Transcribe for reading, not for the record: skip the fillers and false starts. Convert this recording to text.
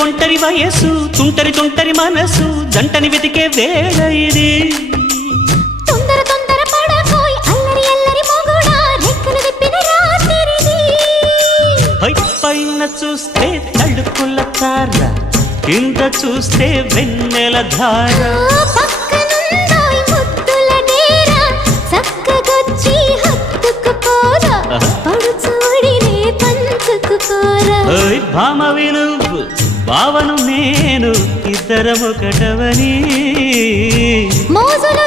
ఒంటరి వయస్సు తుంటరి తుంటరి మనసు జంటని వెతికే వేళ ఇది తొందర తొందర పడకోయ్ అల్లరి అల్లరి మొగుడా రెక్కలు విప్పిన రాత్రిది పైన చూస్తే తడుకుల తార కింద చూస్తే వెన్నెల ధార పక్కనుందోయ్ ముద్దుల డేరా చక్కగొచ్చి హత్తుకుపోరా పడుచోడినే పంచుకుపోరా భామ విలువు భావను నేను ఇద్దరమొకటవని మోజులు